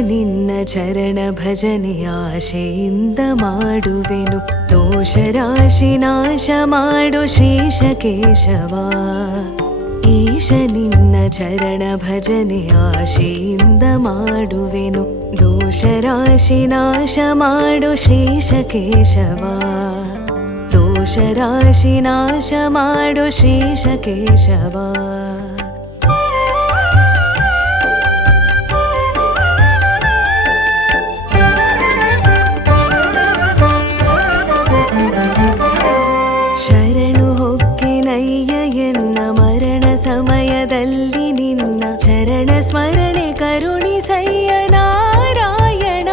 ನಿನ್ನ ಚರಣ ಭಜನೆ ಆಶೆಯಿಂದ ಮಾಡುವೆನು. ದೋಷ ರಾಶಿ ನಾಶ ಮಾಡು ಶ್ರೀಶ ಕೇಶವ. ಈಶ ನಿನ್ನ ಚರಣ ಭಜನೆ ಆಶೆಯಿಂದ ಮಾಡುವೆನು. ದೋಷ ರಾಶಿ ನಾಶ ಮಾಡು ಶ್ರೀಶ ಕೇಶವ. ದೋಷ ರಾಶಿ ನಾಶ ಮಾಡು ಶ್ರೀಶ ಕೇಶವ. ಸಮಯದಲ್ಲಿ ನಿನ್ನ ಚರಣ ಸ್ಮರಣೆ ಕರುಣಿಸಯ್ಯ ನಾರಾಯಣ.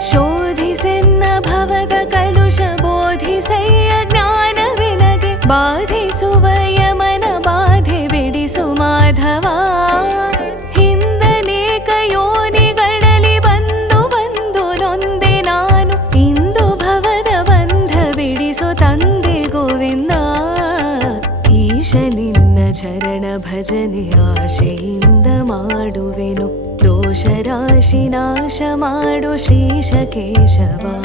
ಶೋಧಿಸೆನ್ನ ಭವದ ಕಲುಷ ಬೋಧಿಸಯ್ಯ ಜ್ಞಾನವಿನಗೆ. ಬಾಧಿಸುವ ಯಮನ ಬಾಧೆ ಬಿಡಿಸು ಮಾಧವ. ಹಿಂದನೇಕ ಯೋನಿಗಳಲ್ಲಿ ಬಂದು ಬಂದು ನೊಂದೆ ನಾನು. ಇಂದು ಭವದ ಬಂಧ ಬಿಡಿಸು ತಂದೆ ಗೋವಿಂದ. ಈಶ ಚರಣ ಭಜನೆ ಆಶೆಯಿಂದ ಮಾಡುವೆನು. ದೋಷ ರಾಶಿ ನಾಶ ಮಾಡು ಶ್ರೀಶ ಕೇಶವ.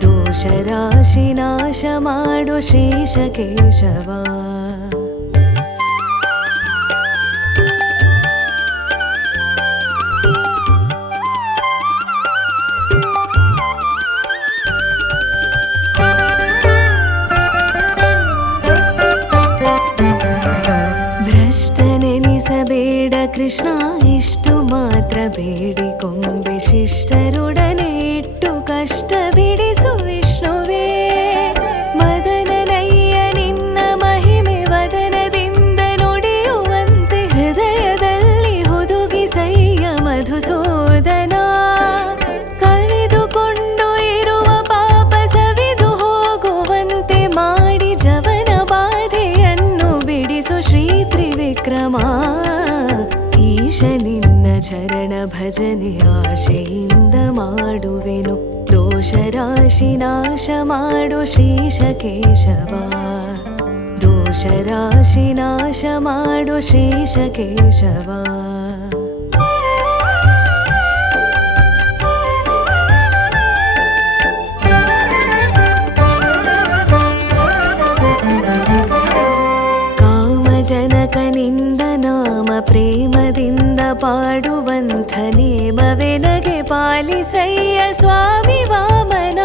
ದೋಷ ರಾಶಿ ನಾಶ ಮಾಡು ಶ್ರೀಶ ಕೇಶವ. ಬೇಡ ಕೃಷ್ಣ ಇಷ್ಟು ಮಾತ್ರ ಬೇಡಿಕೊಂಬೆ. ಶಿಷ್ಟರೊಡನೆ ಇಟ್ಟು ಕಷ್ಟ ಬಿಡಿಸು ವಿಷ್ಣುವೇ. ಮದನನಯ್ಯ ನಿನ್ನ ಮಹಿಮೆ ವದನದಿಂದ ನುಡಿಯುವಂತೆ. ಹೃದಯದಲ್ಲಿ ಹುದುಗಿಸಯ್ಯ ಮಧುಸೂದನ. ಕವಿದುಕೊಂಡು ಇರುವ ಪಾಪ ಸವಿದು ಹೋಗುವಂತೆ ಮಾಡಿ ಜವನ ಬಾಧೆಯನ್ನು ಬಿಡಿಸು ಶ್ರೀ ತ್ರಿವಿಕ್ರಮ. ಈಶ ನಿನ್ನ ಚರಣ ಭಜನೆ ಆಶೆಯಿಂದ ಮಾಡುವೆನು. ದೋಷ ರಾಶಿ ನಾಶ ಮಾಡು ಶ್ರೀಶ ಕೇಶವ. ದೋಷ ರಾಶಿ ನಾಶ ಮಾಡು ಶ್ರೀಶ ಕೇಶವ. ಜನಕನಿಂದ ನಾಮ ಪ್ರೇಮದಿಂದ ಪಾಡುವಂಥ ನೇಮವೆನಗೆ ಪಾಲಿಸಯ್ಯ ಸ್ವಾಮಿ ವಾಮನ.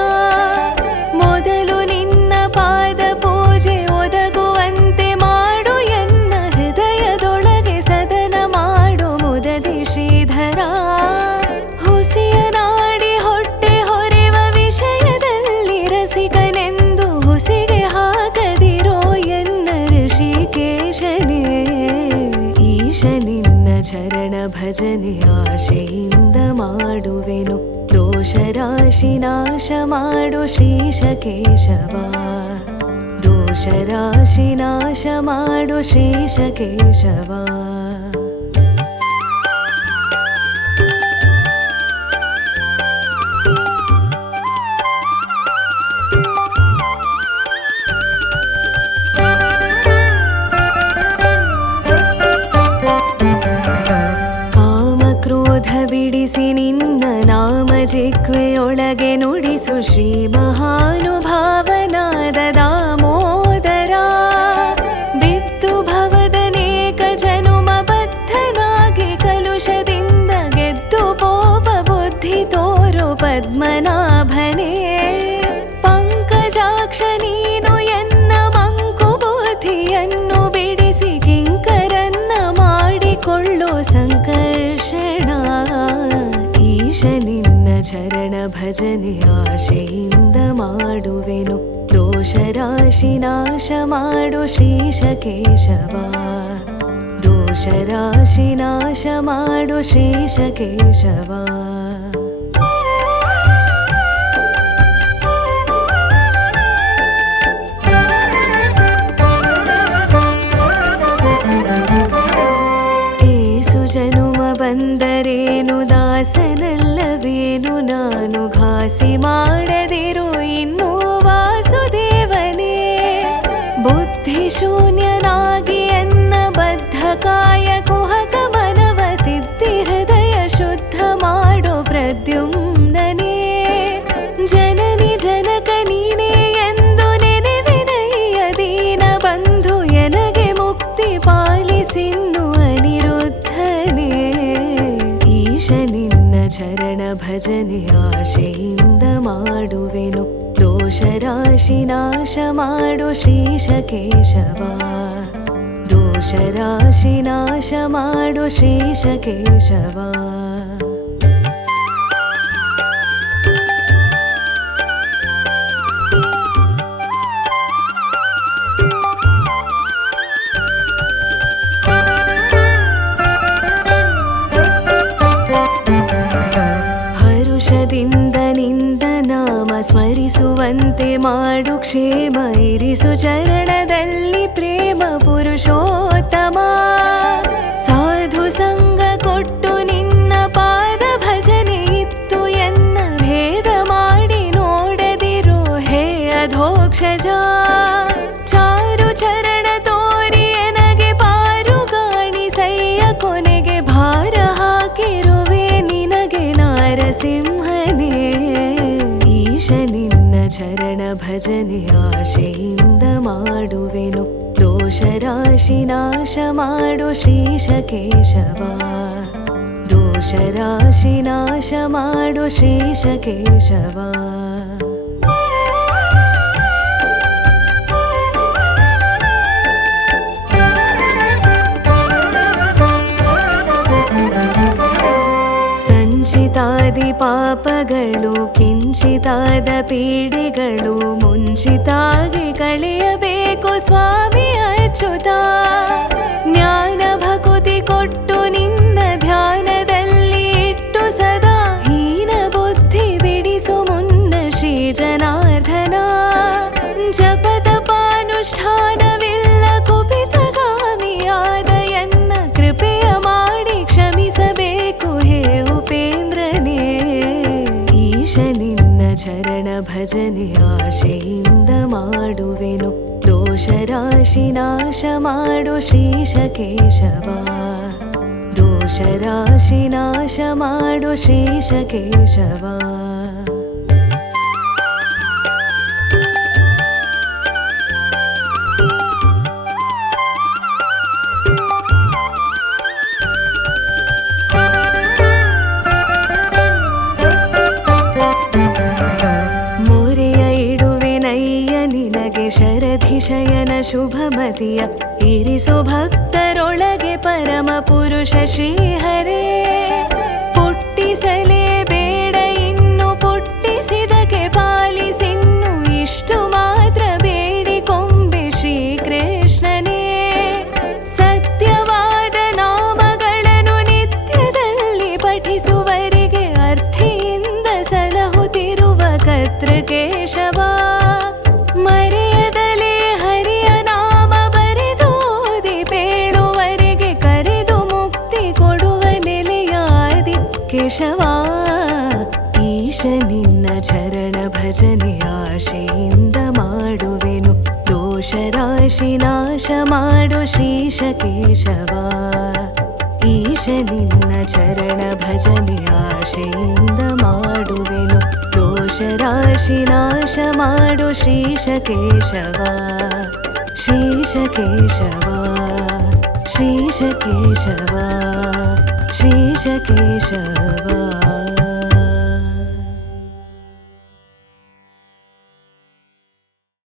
ಮೊದಲು ನಿನ್ನ ಪಾದ ಪೂಜೆ ಒದಗುವಂತೆ ಮಾಡು ಎನ್ನ ಹೃದಯದೊಳಗೆ ಸದನ ಮಾಡು ಮುದದಿ ಶ್ರೀಧರ. ಹುಸಿಯ ನಾಡಿ ಹೊಟ್ಟೆ ಹೊರೆವ ವಿಷಯದಲ್ಲಿ ರಸಿಕನೆಂದು ಹುಸಿಗೆ ಹಾಕದಿರೋ ಎನ್ನ ಋಷಿಕೇಶನೇ. ಈಶ ನಿನ್ನ ಚರಣ ಭಜನೆ ಆಶೆಯಿಂದ ಮಾಡುವೆನು. ದೋಷ ರಾಶಿ ನಾಶ ಮಾಡು ಶ್ರೀಶ ಕೇಶವ. ದೋಷ ರಾಶಿ ನಾಶ ಮಾಡು ಶ್ರೀಶ ಕೇಶವ. ಬಿಡಿಸಿ ನಿನ್ನ ನಾಮ ಜಿಹ್ವೆಯೊಳಗೆ ನುಡಿಸು ಶ್ರೀ ಮಹಾನುಭಾವನಾದ ದಾಮೋದರ. ಬಿತ್ತು ಭವದನೇಕ ಜನುಮ ಬದ್ಧನಾಗಿ ಕಲುಷದಿಂದ ಗೆದ್ದು ಪೋಪ ಬುದ್ಧಿ ತೋರು ಪದ್ಮನಾಭನೇ. ಪಂಕಜಾಕ್ಷ ನೀನು ಎನ್ನ ಮಂಕು ಬುದ್ಧಿಯನ್ನು ಬಿಡಿಸಿ ಕಿಂಕರನ್ನ ಮಾಡಿಕೊಳ್ಳೋ ಸಂಕರ್ಷಣ. ಈಶ ನಿನ್ನ ಚರಣ ಭಜನೆ ಆಶೆಯಿಂದ ಮಾಡುವೆನು. ದೋಷ ರಾಶಿ ನಾಶ ಮಾಡು ಶ್ರೀಶ ಕೇಶವ. ದೋಷ ರಾಶಿ ನಾಶ ಮಾಡು ಶ್ರೀಶ ಕೇಶವ. ನೀನು ನಾನು ಘಾಸಿ ಮಾಡದಿರು ಇನ್ನು ವಾಸುದೇವನೇ. ಬುದ್ಧಿ ಶೂನ್ಯನಾಗಿ ಎನ್ನ ಬದ್ಧ ಕಾಯ ಕುಹಕ ಮನವ ತಿದ್ದಿ ಹೃದಯ ಶುದ್ಧ ಮಾಡೋ ಪ್ರದ್ಯುಮ್ನನೇ. ಜನನಿ ಜನಕ ನೀನೇ ಎಂದು ನೆನೆವಿನಯ್ಯ ದೀನ ಬಂಧು ಎನಗೆ ಮುಕ್ತಿ ಪಾಲಿಸಿನ್ನು ಅನಿರುದ್ಧನೇ. ಈಶ ನಿನ್ನ ಚರಣ ಭಜನೆ ಆಶೆಯಿಂದ ಮಾಡುವೆನು. ದೋಷ ರಾಶಿ ನಾಶ ಮಾಡು ಶ್ರೀಶ ಕೇಶವ. ದೋಷ ರಾಶಿ ನಾಶ ಮಾಡು ಶ್ರೀಶ ಕೇಶವ. ಹರುಷದಿಂದ ನಿಂದ ನಾಮ ಸ್ಮರಿಸುವಂತೆ ಮಾಡು ಕ್ಷೇಮ ಇರಿಸು ಚರಣದಲ್ಲಿ ಪ್ರೇಮ ಪುರುಷೋತ್ತಮ. ಸಾಧು ಸಂಗ ಕೊಟ್ಟು ನಿನ್ನ ಪಾದ ಭಜನೆ ಇತ್ತು ಎನ್ನ ಭೇದ ಮಾಡಿ ನೋಡದಿರು ಹೇ ಅಧೋಕ್ಷಜ. ಚಾರು ಚರಣ ತೋರಿ ಎನಗೆ ಪಾರು ಗಾಣಿಸಯ್ಯ ಕೊನೆಗೆ ಭಾರ ಹಾಕಿರುವೆ ನಿನಗೆ ನಾರಸಿಂಹನೇ. ಈಶ ನಿನ್ನ ಚರಣ ಭಜನೆ ಆಶೆಯಿಂದ ಮಾಡುವೆನು. ದೋಷ ರಾಶಿ ನಾಶ ಮಾಡು ಶ್ರೀಶ ಕೇಶವ. ದೋಷ ರಾಶಿ ನಾಶ ಮಾಡು ಶ್ರೀಶ ಕೇಶವ. ಸಂಚಿತಾದಿ ಪಾಪಗಳು ಕಿಂಚಿತಾದ ಪೀಡೆಗಳು ಮುಂಚಿತಾಗಿ ಕಳೆಯಬೇಕು ಸ್ವಾಮಿ ಅಚ್ಯುತ. ಜ್ಞಾನ ಭಕುತಿ ಕೊಟ್ಟು ನಿನ್ನ ಧ್ಯಾನದಲ್ಲಿ ಇಟ್ಟು ಸದಾ ಹೀನ ಬುದ್ಧಿ ಬಿಡಿಸು ಮುನ್ನ ಶ್ರೀ ಜನಾರ್ದನ. ಜಪತಪಾನುಷ್ಠಾನವಿಲ್ಲ ಕುಪಿತಗಾಮಿಯಾದ ಎನ್ನ ಕೃಪೆಯ ಮಾಡಿ ಕ್ಷಮಿಸಬೇಕು ಹೇ ಉಪೇಂದ್ರನೇ. ಈಶ ನಿನ್ನ ಚರಣ ಭಜನೆ ಆಶೆಯಿಂದ ಮಾಡುವೆನು. ದೋಷ ರಾಶಿ ನಾಶ ಮಾಡು ಶ್ರೀಶ ಕೇಶವ. ದೋಷ ರಾಶಿ ನಾಶ ಮಾಡು ಶ್ರೀಶ ಕೇಶವ. ಶರಧಿಶಯನ ಶುಭಮತಿಯ ಇರಿಸು ಭಕ್ತರೊಳಗೆ ಪರಮ ಪುರುಷ ಶ್ರೀಹರೇ. ಪುಟ್ಟಿಸಲೇ ಬೇಡ ಇನ್ನು ಪುಟ್ಟಿಸಿದಕ್ಕೆ ಪಾಲಿಸಿನ್ನು ಇಷ್ಟು ಮಾತ್ರ ಬೇಡಿಕೊಂಬೆ ಶ್ರೀಕೃಷ್ಣನೇ. ಸತ್ಯವಾದ ನಾಮಗಳನ್ನು ನಿತ್ಯದಲ್ಲಿ ಪಠಿಸುವರಿಗೆ ಅರ್ಥಿಯಿಂದ ಸಲಹುತ್ತಿರುವ ಕರ್ತೃಕೇಶವ. ಮರೆಯದಲೇ ಹರಿಯ ನಾಮ ಬರೆದೋದಿ ಬೇಡುವರಿಗೆ ಕರೆದು ಮುಕ್ತಿ ಕೊಡುವ ನೆಲೆಯಾದಿ ಕೇಶವ. ಈಶ ನಿನ್ನ ಚರಣ ಭಜನೆ ಆಶೆಯಿಂದ ಮಾಡುವೆನು. ದೋಷ ರಾಶಿ ನಾಶ ಮಾಡು ಶ್ರೀಶ ಕೇಶವ. ಈಶ ನಿನ್ನ ಚರಣ ಭಜನೆ ಆಶೆಯಿಂದ ಮಾಡುವೆನು. ದೋಷ ರಾಶಿ ನಾಶ ಮಾಡು ಶ್ರೀಶ ಕೇಶವ. ಶ್ರೀಶ ಕೇಶವ ಶ್ರೀಶ ಕೇಶವ ಶ್ರೀಶ ಕೇಶವ.